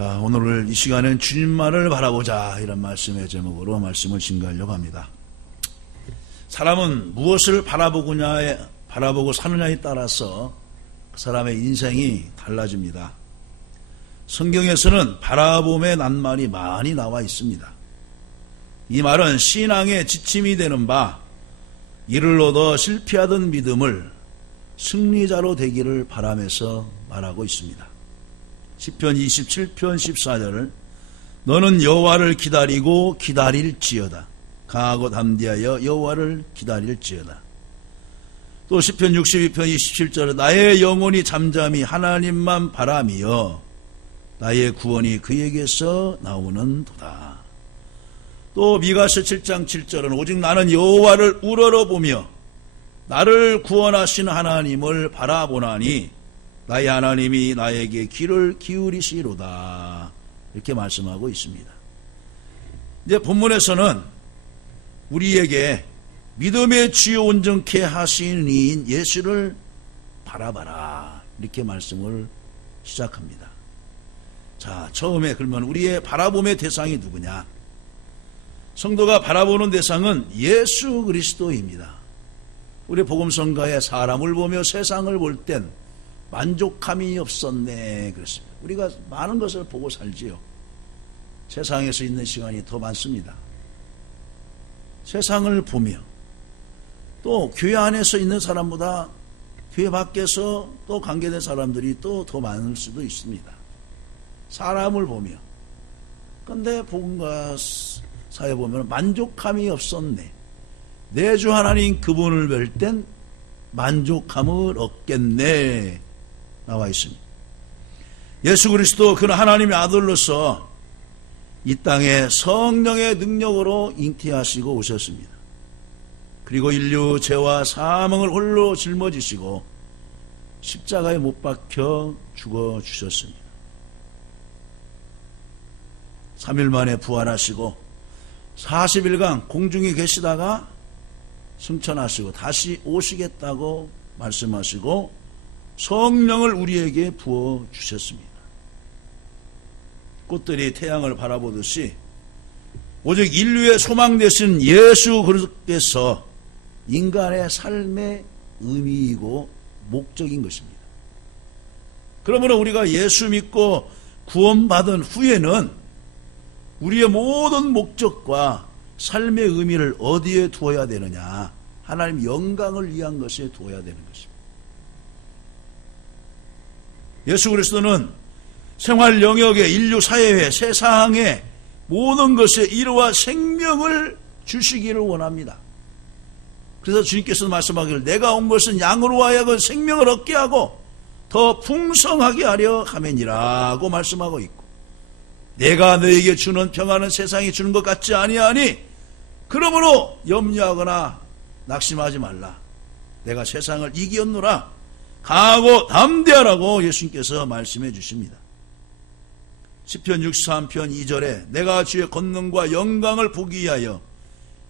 자, 오늘 이 시간엔 주님만을 바라보자, 이런 말씀의 제목으로 말씀을 증거하려고 합니다. 사람은 무엇을 바라보고 사느냐에 따라서 그 사람의 인생이 달라집니다. 성경에서는 바라봄의 낱말이 많이 나와 있습니다. 이 말은 신앙의 지침이 되는 바, 이를 얻어 실패하던 믿음을 승리자로 되기를 바라면서 말하고 있습니다. 시편 27편 14절을 너는 여호와를 기다리고 기다릴지어다. 강하고 담대하여 여호와를 기다릴지어다. 또 시편 62편 27절에 나의 영혼이 잠잠히 하나님만 바라며 나의 구원이 그에게서 나오는 도다. 또 미가서 7장 7절은 오직 나는 여호와를 우러러보며 나를 구원하신 하나님을 바라보나니 나의 하나님이 나에게 귀를 기울이시로다. 이렇게 말씀하고 있습니다. 이제 본문에서는 우리에게 믿음의 주요 온전케 하신 이인 예수를 바라봐라, 이렇게 말씀을 시작합니다. 자, 처음에 그러면 우리의 바라봄의 대상이 누구냐? 성도가 바라보는 대상은 예수 그리스도입니다. 우리 복음성가에 사람을 보며 세상을 볼 땐 만족함이 없었네 그랬습니다. 우리가 많은 것을 보고 살지요. 세상에서 있는 시간이 더 많습니다. 세상을 보며 또 교회 안에서 있는 사람보다 교회 밖에서 또 관계된 사람들이 또 더 많을 수도 있습니다. 사람을 보며. 그런데 복음과 사회 보면 만족함이 없었네. 내 주 하나님 그분을 뵐 땐 만족함을 얻겠네 나와 있습니다. 예수 그리스도 그는 하나님의 아들로서 이 땅에 성령의 능력으로 잉태하시고 오셨습니다. 그리고 인류 죄와 사망을 홀로 짊어지시고 십자가에 못 박혀 죽어주셨습니다. 3일 만에 부활하시고 40일간 공중에 계시다가 승천하시고 다시 오시겠다고 말씀하시고 성령을 우리에게 부어주셨습니다. 꽃들이 태양을 바라보듯이 오직 인류의 소망 되신 예수 그리스도께서 인간의 삶의 의미이고 목적인 것입니다. 그러므로 우리가 예수 믿고 구원받은 후에는 우리의 모든 목적과 삶의 의미를 어디에 두어야 되느냐? 하나님 영광을 위한 것에 두어야 되는 것입니다. 예수 그리스도는 생활 영역에 인류 사회에 세상에 모든 것에 이루와 생명을 주시기를 원합니다. 그래서 주님께서 말씀하기를 내가 온 것은 양으로 하여금 생명을 얻게 하고 더 풍성하게 하려 함이니라고 말씀하고 있고, 내가 너에게 주는 평안은 세상이 주는 것 같지 아니하니 그러므로 염려하거나 낙심하지 말라. 내가 세상을 이기었노라. 강하고 담대하라고 예수님께서 말씀해 주십니다. 시편 63편 2절에 내가 주의 권능과 영광을 보기 위하여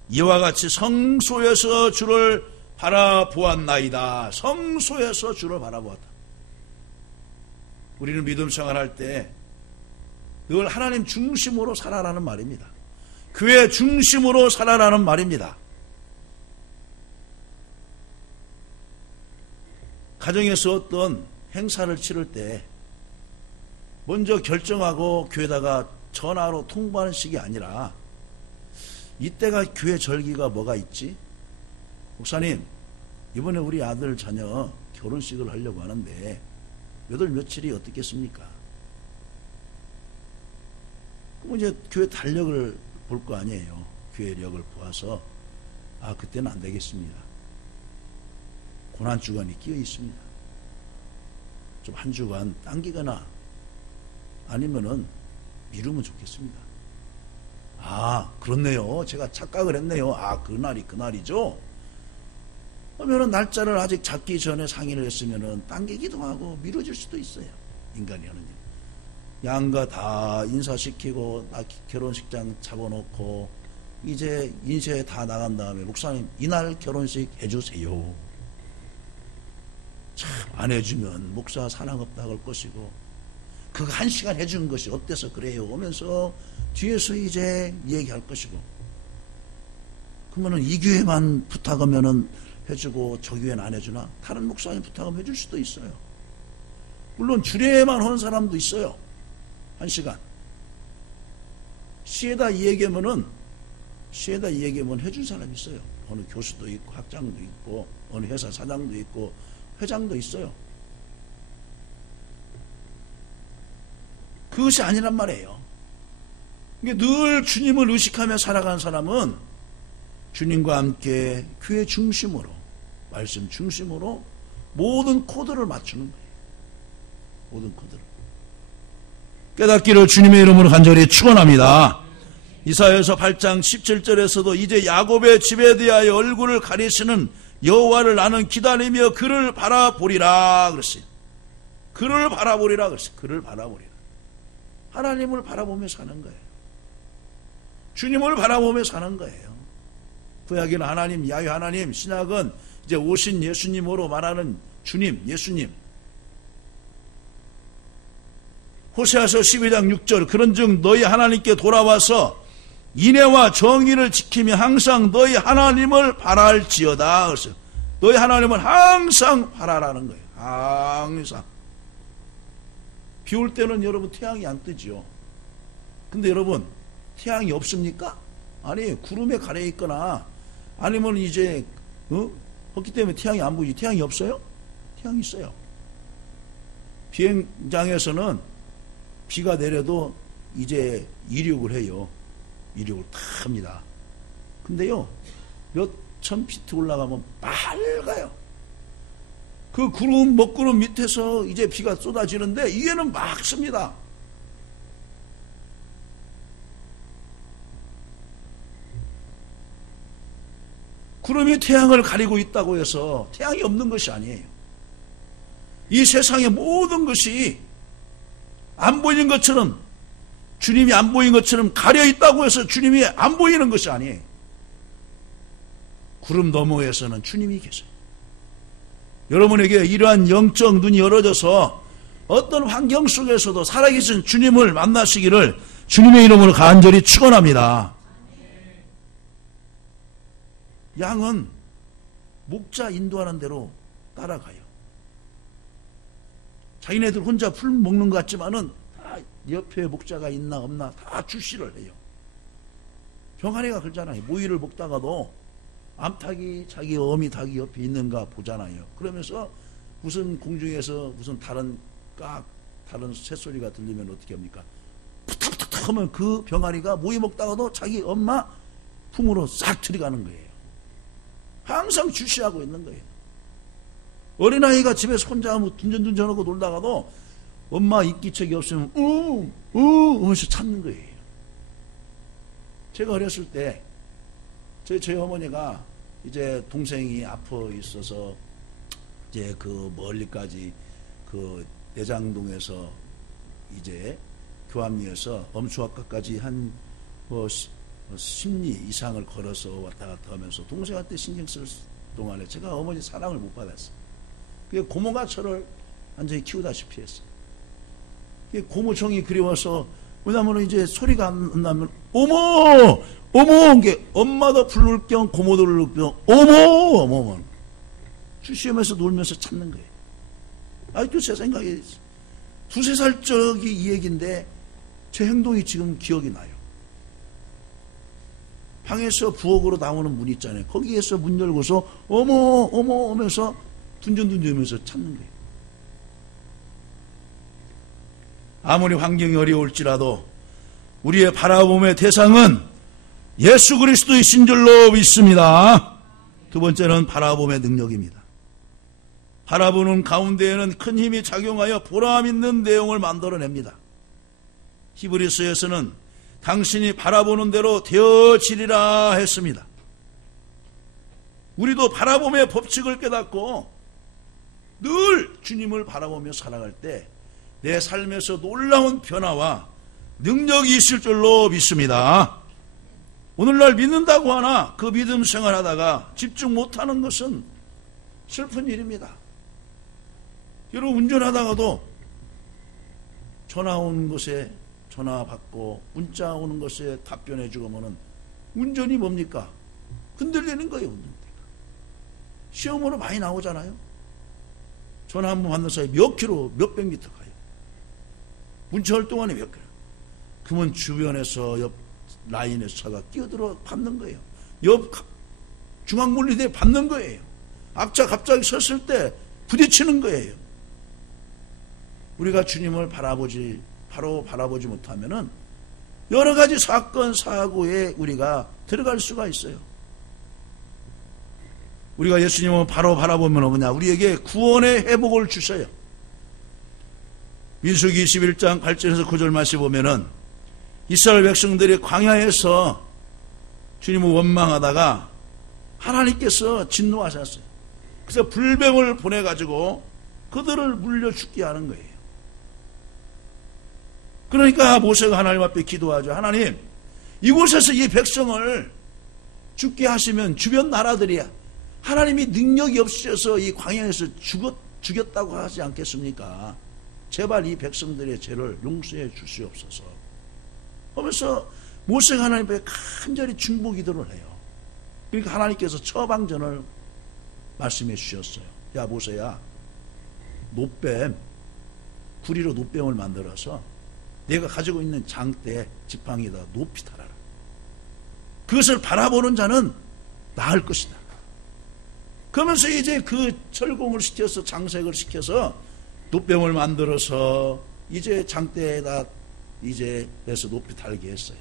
이와 같이 성소에서 주를 바라보았나이다. 성소에서 주를 바라보았다. 우리는 믿음 생활할 때 늘 하나님 중심으로 살아라는 말입니다. 교회 중심으로 살아라는 말입니다. 가정에서 어떤 행사를 치를 때 먼저 결정하고 교회다가 전화로 통보하는 식이 아니라 이때가 교회 절기가 뭐가 있지? 목사님, 이번에 우리 아들 자녀 결혼식을 하려고 하는데 몇 월 며칠이 어떻겠습니까? 그럼 이제 교회 달력을 볼 거 아니에요. 교회력을 보아서 그때는 안 되겠습니다. 고난주간이 끼어 있습니다. 좀 한 주간 당기거나 아니면은 미루면 좋겠습니다. 그렇네요. 제가 착각을 했네요. 그날이 그날이죠. 그러면은 날짜를 아직 잡기 전에 상의를 했으면은 당기기도 하고 미뤄질 수도 있어요. 인간이 하는 일. 양가 다 인사시키고 결혼식장 잡아놓고 이제 인쇄 다 나간 다음에 목사님 이날 결혼식 해주세요. 참 안 해주면 목사 사랑 없다 할 것이고 그거 1시간 해준 것이 어때서 그래요 하면서 뒤에서 이제 얘기할 것이고, 그러면은 이 교회만 부탁하면은 해주고 저 교회는 안 해주나? 다른 목사님 부탁하면 해줄 수도 있어요. 물론 주례만 하는 사람도 있어요. 1시간 시에다 얘기하면은 해줄 사람이 있어요. 어느 교수도 있고 학장도 있고 어느 회사 사장도 있고 회장도 있어요. 그것이 아니란 말이에요. 늘 주님을 의식하며 살아가는 사람은 주님과 함께 교회 중심으로, 말씀 중심으로 모든 코드를 맞추는 거예요. 모든 코드를 깨닫기를 주님의 이름으로 간절히 축원합니다. 이사야서 8장 17절에서도 이제 야곱의 집에 대하여 얼굴을 가리시는 여호와를 나는 기다리며 그를 바라보리라 그랬어요. 그를 바라보리라 그랬어요. 그를 바라보리라. 하나님을 바라보며 사는 거예요. 주님을 바라보며 사는 거예요. 구약에는 하나님, 야훼 하나님, 신약은 이제 오신 예수님으로 말하는 주님, 예수님. 호세아서 12장 6절 그런즉 너희 하나님께 돌아와서 인애와 정의를 지키며 항상 너희 하나님을 바랄지어다. 그랬어요. 너희 하나님은 항상 바라라는 거예요. 항상. 비 올 때는 여러분 태양이 안 뜨죠. 근데 여러분 태양이 없습니까? 아니, 구름에 가려 있거나 아니면 이제 헛기 때문에 태양이 안 보이지. 태양이 없어요? 태양이 있어요. 비행장에서는 비가 내려도 이제 이륙을 해요. 이륙을 다 합니다. 근데요, 몇천 피트 올라가면 맑아요. 그 구름, 먹구름 밑에서 이제 비가 쏟아지는데 위에는 맑습니다. 구름이 태양을 가리고 있다고 해서 태양이 없는 것이 아니에요. 이 세상의 모든 것이 안 보이는 것처럼, 주님이 안 보이는 것처럼 가려 있다고 해서 주님이 안 보이는 것이 아니에요. 구름 너머에서는 주님이 계세요. 여러분에게 이러한 영적 눈이 열어져서 어떤 환경 속에서도 살아계신 주님을 만나시기를 주님의 이름으로 간절히 축원합니다. 양은 목자 인도하는 대로 따라가요. 자기네들 혼자 풀 먹는 것 같지만은 다 옆에 목자가 있나 없나 다 주시를 해요. 병아리가 그러잖아요. 모이를 먹다가도 암탉이 자기 어미 닭이 옆에 있는가 보잖아요. 그러면서 무슨 공중에서 무슨 다른 새소리가 들리면 어떻게 합니까? 푸탁푸탁 하면 그 병아리가 모이 먹다가도 자기 엄마 품으로 싹 들어가는 거예요. 항상 주시하고 있는 거예요. 어린아이가 집에서 혼자 둔전둔전하고 놀다가도 엄마 이끼척이 없으면 하면서 찾는 거예요. 제가 어렸을 때 저희 어머니가 이제 동생이 아파 있어서 이제 그 멀리까지 그 내장동에서 이제 교암리에서 엄수학과까지 한 10리 이상을 걸어서 왔다 갔다 하면서 동생한테 신경 쓸 동안에 제가 어머니 사랑을 못 받았어요. 그게 고모가 저를 완전히 키우다시피 했어요. 고모정이 그리워서, 왜냐면 이제 소리가 안 나면 어머 이게 엄마도 부를 겸 고모도 부를 겸 어머 주시하면서 놀면서 찾는 거예요. 아직도 제 생각에 2-3살 적이 이 얘기인데 제 행동이 지금 기억이 나요. 방에서 부엌으로 나오는 문 있잖아요. 거기에서 문 열고서 어머 하면서 둔전둔전하면서 찾는 거예요. 아무리 환경이 어려울지라도 우리의 바라봄의 대상은 예수 그리스도이신 줄로 믿습니다. 두 번째는 바라봄의 능력입니다. 바라보는 가운데에는 큰 힘이 작용하여 보람 있는 내용을 만들어냅니다. 히브리서에서는 당신이 바라보는 대로 되어지리라 했습니다. 우리도 바라봄의 법칙을 깨닫고 늘 주님을 바라보며 살아갈 때 내 삶에서 놀라운 변화와 능력이 있을 줄로 믿습니다. 오늘날 믿는다고 하나 그 믿음 생활하다가 집중 못하는 것은 슬픈 일입니다. 여러분 운전하다가도 전화 오는 것에 전화 받고 문자 오는 것에 답변해 주고면은 운전이 뭡니까? 흔들리는 거예요. 운전대가. 시험으로 많이 나오잖아요. 전화 한 번 받는 사이 몇 킬로, 몇백 미터 가요. 문자할 동안에 몇 킬로. 그러면 주변에서 옆 라인에서 차가 끼어들어 밟는 거예요. 옆 중앙분리대에 밟는 거예요. 앞차 갑자기 섰을 때 부딪히는 거예요. 우리가 주님을 바로 바라보지 못하면은 여러 가지 사건, 사고에 우리가 들어갈 수가 있어요. 우리가 예수님을 바로 바라보면 뭐냐? 우리에게 구원의 회복을 주셔요. 민수기 21장 8절에서 9절 말씀 보면은 이스라엘 백성들이 광야에서 주님을 원망하다가 하나님께서 진노하셨어요. 그래서 불뱀을 보내가지고 그들을 물려 죽게 하는 거예요. 그러니까 모세가 하나님 앞에 기도하죠. 하나님, 이곳에서 이 백성을 죽게 하시면 주변 나라들이야 하나님이 능력이 없으셔서 이 광야에서 죽였다고 하지 않겠습니까? 제발 이 백성들의 죄를 용서해 주시옵소서 하면서 모세가 하나님 앞에 간절히 중보 기도를 해요. 그러니까 하나님께서 처방전을 말씀해 주셨어요. 야 모세야, 노뱀, 구리로 노뱀을 만들어서 내가 가지고 있는 장대 지팡이에다 높이 달아라. 그것을 바라보는 자는 나을 것이다. 그러면서 이제 그 철공을 시켜서 장색을 시켜서 노뱀을 만들어서 이제 장대에다 이제 해서 높이 달게 했어요.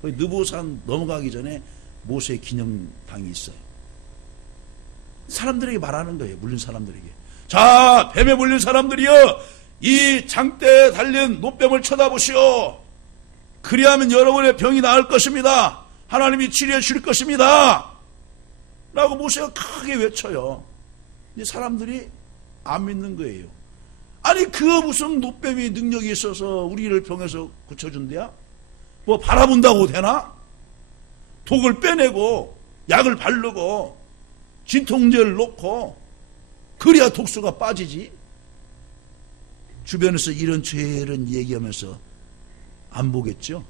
거기 느보산 넘어가기 전에 모세 기념당이 있어요. 사람들에게 말하는 거예요. 물린 사람들에게. 자, 뱀에 물린 사람들이여, 이 장대에 달린 노뱀을 쳐다보시오. 그리하면 여러분의 병이 나을 것입니다. 하나님이 치료해 줄 것입니다. 라고 모세가 크게 외쳐요. 근데 사람들이 안 믿는 거예요. 아니 그 무슨 노뱀이 능력이 있어서 우리를 병에서 고쳐준대야? 뭐 바라본다고 되나? 독을 빼내고 약을 바르고 진통제를 놓고 그래야 독소가 빠지지. 주변에서 이런 죄를 얘기하면서 안 보겠죠.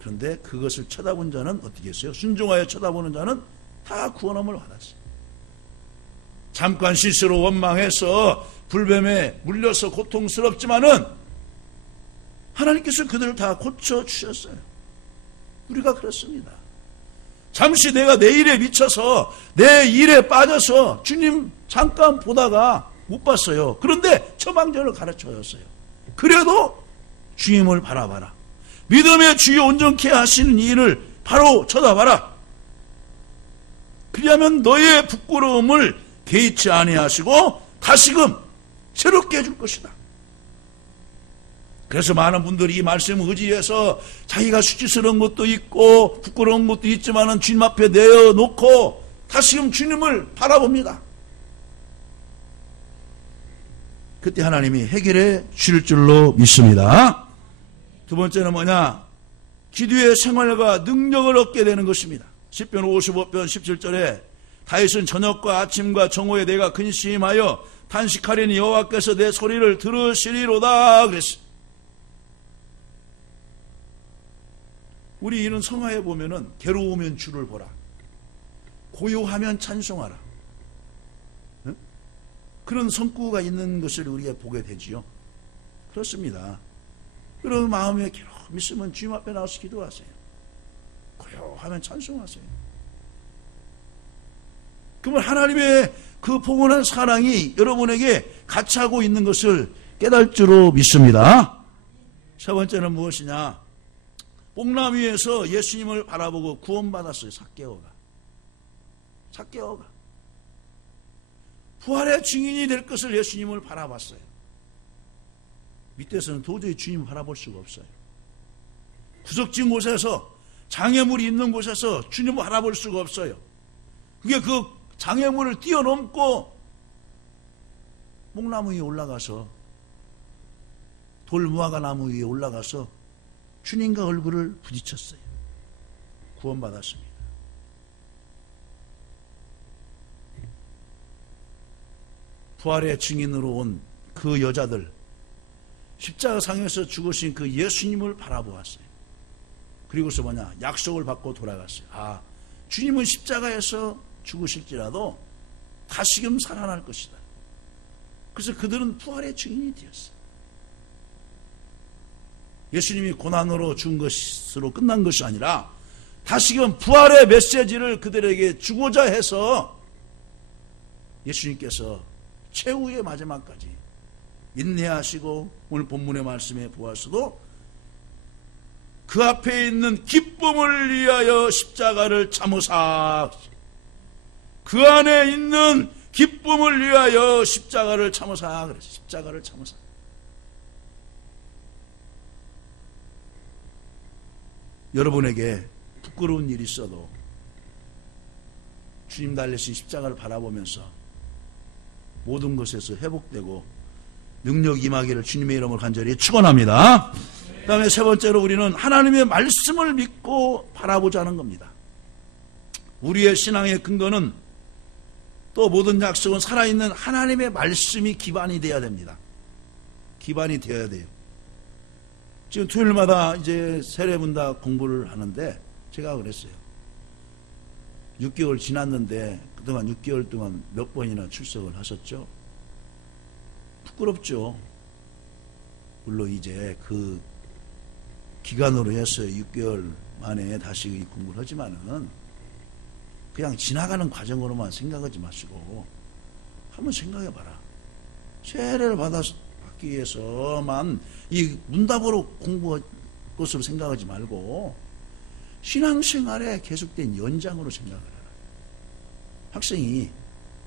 그런데 그것을 쳐다본 자는 어떻게 했어요? 순종하여 쳐다보는 자는 다 구원함을 받았어요. 잠깐 실수로 원망해서 불뱀에 물려서 고통스럽지만은 하나님께서 그들을 다 고쳐주셨어요. 우리가 그렇습니다. 잠시 내가 내 일에 미쳐서 내 일에 빠져서 주님 잠깐 보다가 못 봤어요. 그런데 처방전을 가르쳐줬어요. 그래도 주님을 바라봐라. 믿음의 주여 온전케 하시는 일을 바로 쳐다봐라. 그리하면 너의 부끄러움을 개의치 아니하시고 다시금 새롭게 해줄 것이다. 그래서 많은 분들이 이 말씀을 의지해서 자기가 수치스러운 것도 있고 부끄러운 것도 있지만은 주님 앞에 내어놓고 다시금 주님을 바라봅니다. 그때 하나님이 해결해 주실 줄로 믿습니다. 두 번째는 뭐냐? 기도의 생활과 능력을 얻게 되는 것입니다. 시편 55편 17절에 다윗은 저녁과 아침과 정오에 내가 근심하여 탄식하려니 여호와께서 내 소리를 들으시리로다 그랬어요. 우리 이런 성화에 보면은 괴로우면 주를 보라, 고요하면 찬송하라, 응? 그런 성구가 있는 것을 우리가 보게 되지요. 그렇습니다. 그런 마음에 괴로움 있으면 주님 앞에 나와서 기도하세요. 고요하면 찬송하세요. 그러면 하나님의 그 포근한 사랑이 여러분에게 같이 하고 있는 것을 깨달을 줄로 믿습니다. 세 번째는 무엇이냐? 뽕나무 위에서 예수님을 바라보고 구원받았어요. 삭개오가 부활의 증인이 될 것을 예수님을 바라봤어요. 밑에서는 도저히 주님을 바라볼 수가 없어요. 구석진 곳에서 장애물이 있는 곳에서 주님을 바라볼 수가 없어요. 그게 그 장애물을 뛰어넘고 뽕나무 위에 올라가서, 돌무화과 나무 위에 올라가서 주님과 얼굴을 부딪혔어요. 구원받았습니다. 부활의 증인으로 온 그 여자들, 십자가상에서 죽으신 그 예수님을 바라보았어요. 그리고서 약속을 받고 돌아갔어요. 주님은 십자가에서 죽으실지라도 다시금 살아날 것이다. 그래서 그들은 부활의 증인이 되었어요. 예수님이 고난으로 죽은 것으로 끝난 것이 아니라 다시금 부활의 메시지를 그들에게 주고자 해서 예수님께서 최후의 마지막까지 인내하시고 오늘 본문의 말씀에 보았어도 그 앞에 있는 기쁨을 위하여 십자가를 참으사, 그 안에 있는 기쁨을 위하여 십자가를 참으사 그랬어요. 십자가를 참으사. 여러분에게 부끄러운 일이 있어도 주님 달리신 십자가를 바라보면서 모든 것에서 회복되고 능력 임하기를 주님의 이름으로 간절히 축원합니다. 그 다음에 세 번째로 우리는 하나님의 말씀을 믿고 바라보자는 겁니다. 우리의 신앙의 근거는 또 모든 약속은 살아있는 하나님의 말씀이 기반이 되어야 됩니다. 기반이 되어야 돼요. 지금 토요일마다 이제 세례문답 공부를 하는데 제가 그랬어요. 6개월 지났는데 그동안 6개월 동안 몇 번이나 출석을 하셨죠? 부끄럽죠. 물론 이제 그 기간으로 해서 6개월 만에 다시 공부를 하지만은 그냥 지나가는 과정으로만 생각하지 마시고 한번 생각해봐라. 세례를 받기 위해서만 이 문답으로 공부할 것으로 생각하지 말고 신앙생활에 계속된 연장으로 생각을 해라. 학생이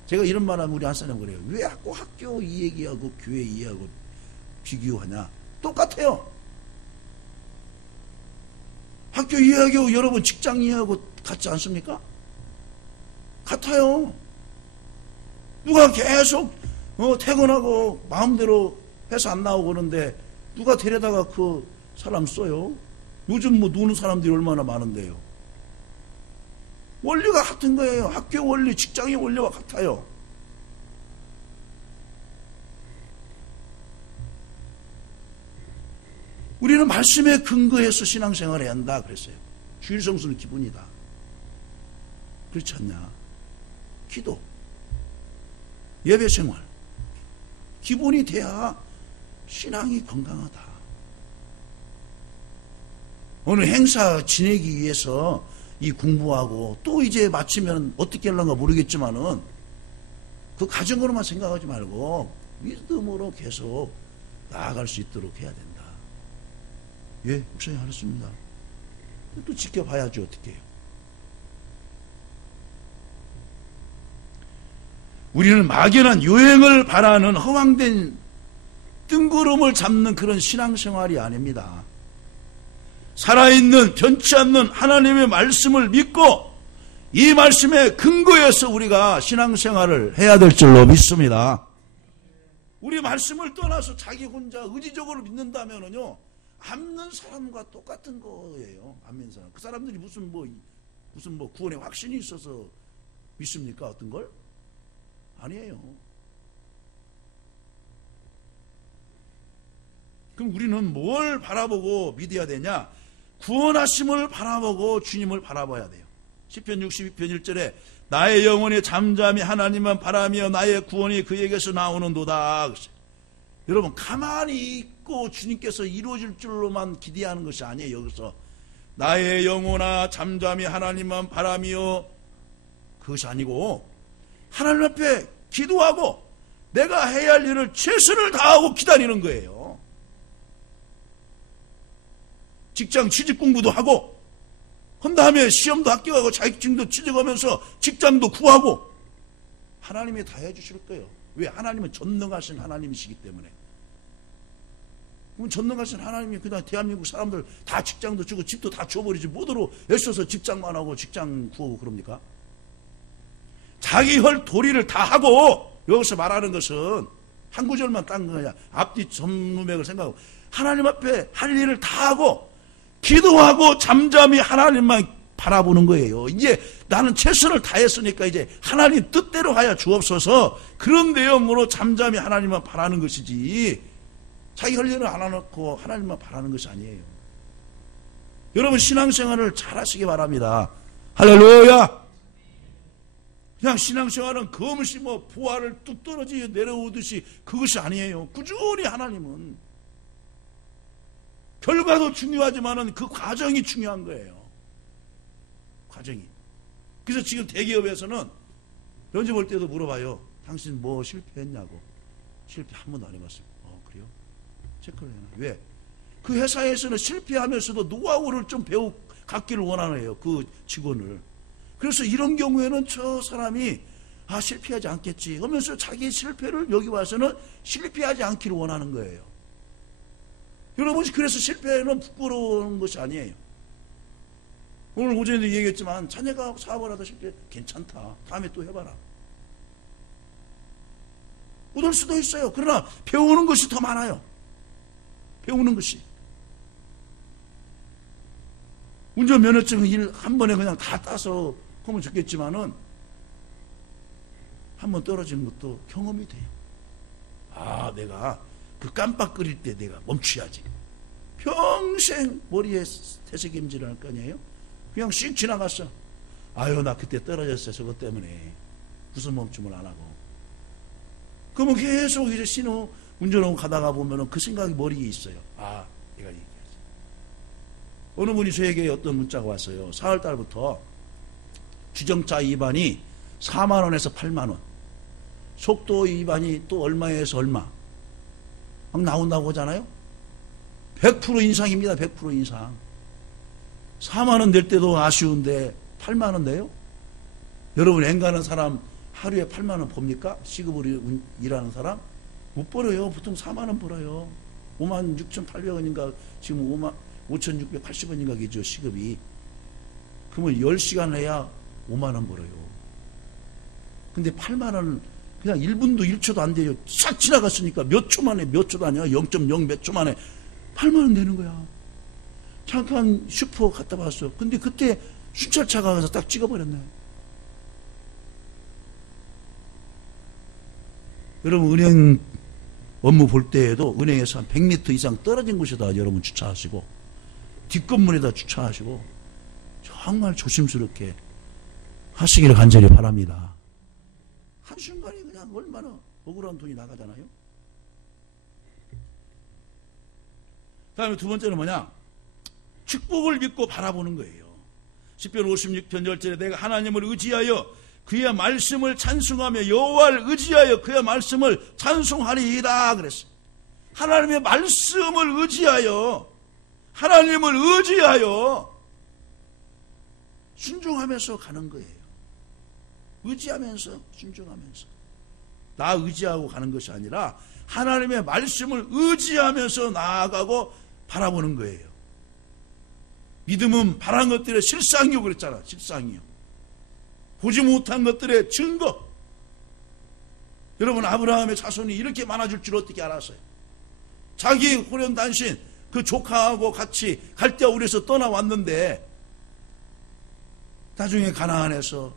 제가 이런 말하면 우리 한 사람 그래요. 왜 자꾸 학교 이 얘기하고 교회 이해하고 비교하냐. 똑같아요. 학교 이해하고 여러분 직장 이해하고 같지 않습니까? 같아요. 누가 계속 퇴근하고 마음대로 해서 안 나오고 그러는데 누가 데려다가 그 사람 써요? 요즘 노는 사람들이 얼마나 많은데요. 원리가 같은 거예요. 학교 원리, 직장의 원리와 같아요. 우리는 말씀에 근거해서 신앙생활을 해야 한다 그랬어요. 주일 성수는 기본이다. 그렇지 않냐? 기도, 예배생활 기본이 돼야 신앙이 건강하다. 오늘 행사 지내기 위해서 이 공부하고 또 이제 마치면 어떻게 하려는가 모르겠지만은 그 가정으로만 생각하지 말고 믿음으로 계속 나아갈 수 있도록 해야 된다. 예, 목사님 알았습니다. 또 지켜봐야죠. 어떻게 해요. 우리는 막연한 요행을 바라는 허황된 뜬구름을 잡는 그런 신앙생활이 아닙니다. 살아있는 변치 않는 하나님의 말씀을 믿고 이 말씀에 근거해서 우리가 신앙생활을 해야 될 줄로 믿습니다. 우리 말씀을 떠나서 자기 혼자 의지적으로 믿는다면요 안 믿는 사람과 똑같은 거예요. 안 믿는 사람. 그 사람들이 무슨 구원의 확신이 있어서 믿습니까? 어떤 걸? 아니에요. 그럼 우리는 뭘 바라보고 믿어야 되냐? 구원하심을 바라보고 주님을 바라봐야 돼요. 시편 62편 1절에 나의 영혼이 잠잠히 하나님만 바라며 나의 구원이 그에게서 나오는도다. 여러분 가만히 있고 주님께서 이루어질 줄로만 기대하는 것이 아니에요. 여기서 나의 영혼아 잠잠히 하나님만 바라며 그것이 아니고 하나님 앞에 기도하고 내가 해야 할 일을 최선을 다하고 기다리는 거예요. 직장 취직 공부도 하고 한 다음에 시험도 합격하고 자격증도 취득하면서 직장도 구하고 하나님이 다 해주실 거예요. 왜? 하나님은 전능하신 하나님이시기 때문에. 그럼 전능하신 하나님이 그냥 대한민국 사람들 다 직장도 주고 집도 다 줘버리지 뭐더러 애써서 직장만 하고 직장 구하고 그럽니까? 자기 할 도리를 다 하고 여기서 말하는 것은 한 구절만 딴 거냐. 앞뒤 전문맥을 생각하고 하나님 앞에 할 일을 다 하고 기도하고 잠잠히 하나님만 바라보는 거예요. 이제 나는 최선을 다했으니까 이제 하나님 뜻대로 하여 주옵소서 그런 내용으로 잠잠히 하나님만 바라는 것이지 자기 할 일을 안 해놓고 하나님만 바라는 것이 아니에요. 여러분 신앙생활을 잘 하시기 바랍니다. 할렐루야. 그냥 신앙생활은 검시 부활을 뚝 떨어지 내려오듯이 그것이 아니에요. 꾸준히 하나님은 결과도 중요하지만은 그 과정이 중요한 거예요. 과정이. 그래서 지금 대기업에서는 면접 볼 때도 물어봐요. 당신 뭐 실패했냐고. 실패 한 번도 안 해봤습니다. 그래요? 체크를 해놔. 왜? 그 회사에서는 실패하면서도 노하우를 좀 갖기를 원하네요. 그 직원을. 그래서 이런 경우에는 저 사람이 실패하지 않겠지 하면서 자기 실패를 여기 와서는 실패하지 않기를 원하는 거예요. 여러분 그래서 실패는 부끄러운 것이 아니에요. 오늘 오전에도 얘기했지만 자네가 사업을 하다 실패 괜찮다. 다음에 또 해봐라. 못할 수도 있어요. 그러나 배우는 것이 더 많아요. 배우는 것이. 운전면허증 일 한 번에 그냥 다 따서 하면 좋겠지만은 한 번 떨어지는 것도 경험이 돼요. 내가 그 깜빡거릴 때 내가 멈춰야지. 평생 머리에 태세김질을 할 거 아니에요? 그냥 씩 지나갔어. 나 그때 떨어졌어. 저것 때문에. 무슨 멈춤을 안 하고. 그러면 계속 이제 신호 운전하고 가다가 보면은 그 생각이 머리에 있어요. 내가 얘기하지. 어느 분이 저에게 어떤 문자가 왔어요. 4월 달부터 주정차 위반이 4만 원에서 8만 원. 속도 위반이 또 얼마에서 얼마. 막 나온다고 하잖아요. 100% 인상입니다. 100% 인상. 4만 원 낼 때도 아쉬운데 8만 원 내요? 여러분 엔가는 사람 하루에 8만 원 봅니까? 시급으로 일하는 사람? 못 벌어요. 보통 4만 원 벌어요. 56,800원인가 지금 5,680원인가 계죠. 시급이. 그러면 10시간 해야 5만 원 벌어요. 근데 8만 원 그냥 1분도 1초도 안 돼요. 싹 지나갔으니까 몇 초 만에 몇 초도 아니야. 0.0 몇 초 만에 8만 원 되는 거야. 잠깐 슈퍼 갔다 왔어. 근데 그때 순찰차가 가서 딱 찍어버렸네. 여러분 은행 업무 볼 때에도 은행에서 한 100m 이상 떨어진 곳에다 여러분 주차하시고 뒷건물에다 주차하시고 정말 조심스럽게 하시기를 간절히 바랍니다. 한순간에 그냥 얼마나 억울한 돈이 나가잖아요. 다음에 두 번째는 뭐냐? 축복을 믿고 바라보는 거예요. 시편 56편 10절에 내가 하나님을 의지하여 그의 말씀을 찬송하며 여호와를 의지하여 그의 말씀을 찬송하리이다 그랬어요. 하나님의 말씀을 의지하여 하나님을 의지하여 순종하면서 가는 거예요. 의지하면서 순종하면서 나 의지하고 가는 것이 아니라 하나님의 말씀을 의지하면서 나아가고 바라보는 거예요. 믿음은 바란 것들의 실상이요 그랬잖아. 실상이요. 보지 못한 것들의 증거. 여러분 아브라함의 자손이 이렇게 많아질 줄 어떻게 알았어요? 자기 호련단신 그 조카하고 같이 갈대아우르에서 떠나왔는데 나중에 가나안에서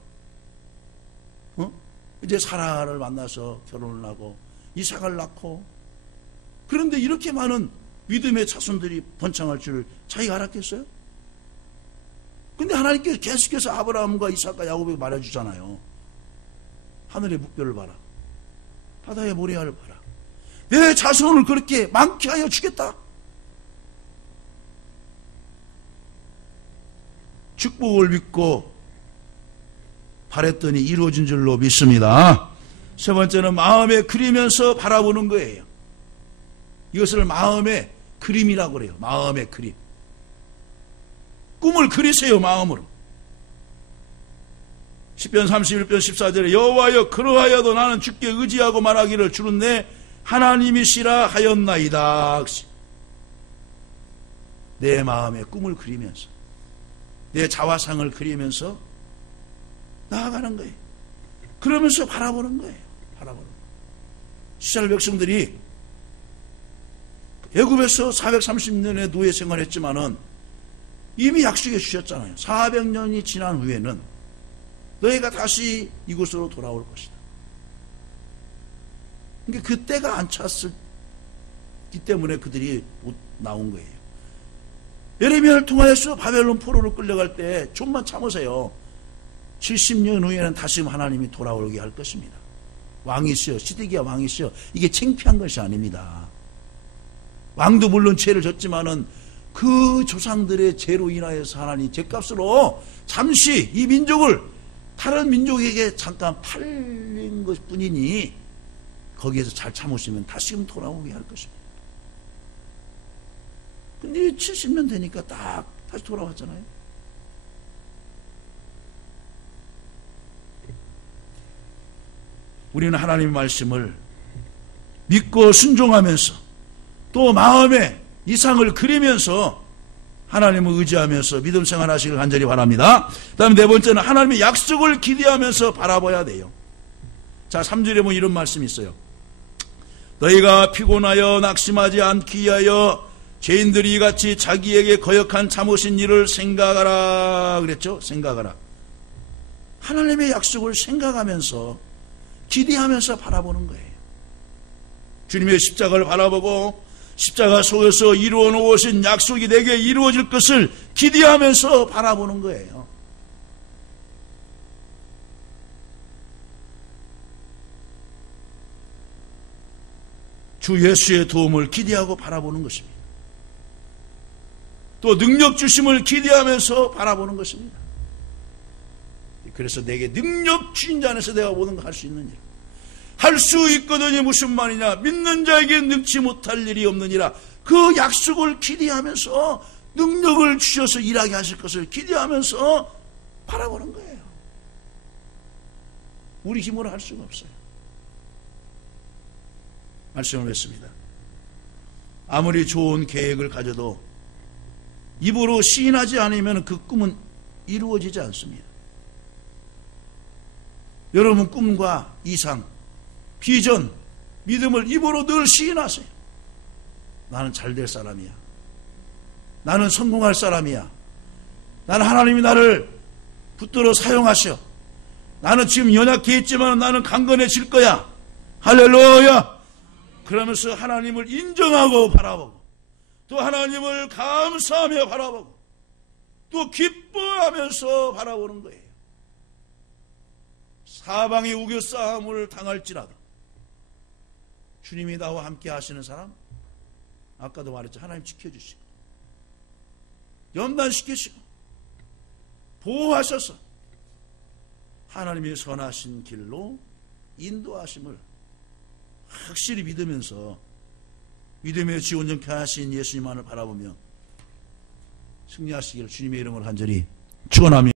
이제 사라를 만나서 결혼을 하고 이삭을 낳고 그런데 이렇게 많은 믿음의 자손들이 번창할 줄 자기가 알았겠어요? 근데 하나님께서 계속해서 아브라함과 이삭과 야곱에게 말해주잖아요. 하늘의 묵별을 봐라. 바다의 모래알을 봐라. 내 자손을 그렇게 많게 하여 주겠다. 축복을 믿고 바랬더니 이루어진 줄로 믿습니다. 세 번째는 마음에 그리면서 바라보는 거예요. 이것을 마음의 그림이라고 그래요. 마음의 그림. 꿈을 그리세요. 마음으로. 시편 31편 14절에 여호와여 그러하여도 나는 주께 의지하고 말하기를 주는 내 하나님이시라 하였나이다. 내 마음의 꿈을 그리면서 내 자화상을 그리면서 나아가는 거예요. 그러면서 바라보는 거예요. 바라보는 거예요. 이스라엘 백성들이 애굽에서 430년의 노예 생활했지만은 이미 약속해 주셨잖아요. 400년이 지난 후에는 너희가 다시 이곳으로 돌아올 것이다. 그러니까 그때가 안 찼을 없기 때문에 그들이 못 나온 거예요. 예레미야를 통하여서 바벨론 포로로 끌려갈 때 좀만 참으세요. 70년 후에는 다시 하나님이 돌아오게 할 것입니다. 왕이시여, 시드기야 왕이시여, 이게 창피한 것이 아닙니다. 왕도 물론 죄를 졌지만은 그 조상들의 죄로 인하여서 하나님 죄값으로 잠시 이 민족을 다른 민족에게 잠깐 팔린 것 뿐이니 거기에서 잘 참으시면 다시금 돌아오게 할 것입니다. 근데 70년 되니까 딱 다시 돌아왔잖아요. 우리는 하나님의 말씀을 믿고 순종하면서 또 마음에 이상을 그리면서 하나님을 의지하면서 믿음 생활하시길 간절히 바랍니다. 그 다음에 네 번째는 하나님의 약속을 기대하면서 바라봐야 돼요. 자, 3절에 보면 이런 말씀이 있어요. 너희가 피곤하여 낙심하지 않기 위하여 죄인들이 이같이 자기에게 거역한 참으신 일을 생각하라 그랬죠. 생각하라. 하나님의 약속을 생각하면서 기대하면서 바라보는 거예요. 주님의 십자가를 바라보고 십자가 속에서 이루어 놓으신 약속이 내게 이루어질 것을 기대하면서 바라보는 거예요. 주 예수의 도움을 기대하고 바라보는 것입니다. 또 능력 주심을 기대하면서 바라보는 것입니다. 그래서 내게 능력 주신 자 안에서 내가 모든 걸 할 수 있느니라. 할 수 있거든이 무슨 말이냐. 믿는 자에게 능치 못할 일이 없느니라. 그 약속을 기대하면서 능력을 주셔서 일하게 하실 것을 기대하면서 바라보는 거예요. 우리 힘으로 할 수가 없어요. 말씀을 했습니다. 아무리 좋은 계획을 가져도 입으로 시인하지 않으면 그 꿈은 이루어지지 않습니다. 여러분 꿈과 이상, 비전, 믿음을 입으로 늘 시인하세요. 나는 잘 될 사람이야. 나는 성공할 사람이야. 나는 하나님이 나를 붙들어 사용하셔. 나는 지금 연약해 있지만 나는 강건해질 거야. 할렐루야. 그러면서 하나님을 인정하고 바라보고 또 하나님을 감사하며 바라보고 또 기뻐하면서 바라보는 거예요. 사방의 우겨싸움을 당할지라도 주님이 나와 함께 하시는 사람, 아까도 말했죠. 하나님 지켜주시고 연단시키시고 보호하셔서 하나님의 선하신 길로 인도하심을 확실히 믿으면서 믿음의 지 온전케 하신 예수님만을 바라보며 승리하시기를 주님의 이름으로 간절히 축원합니다.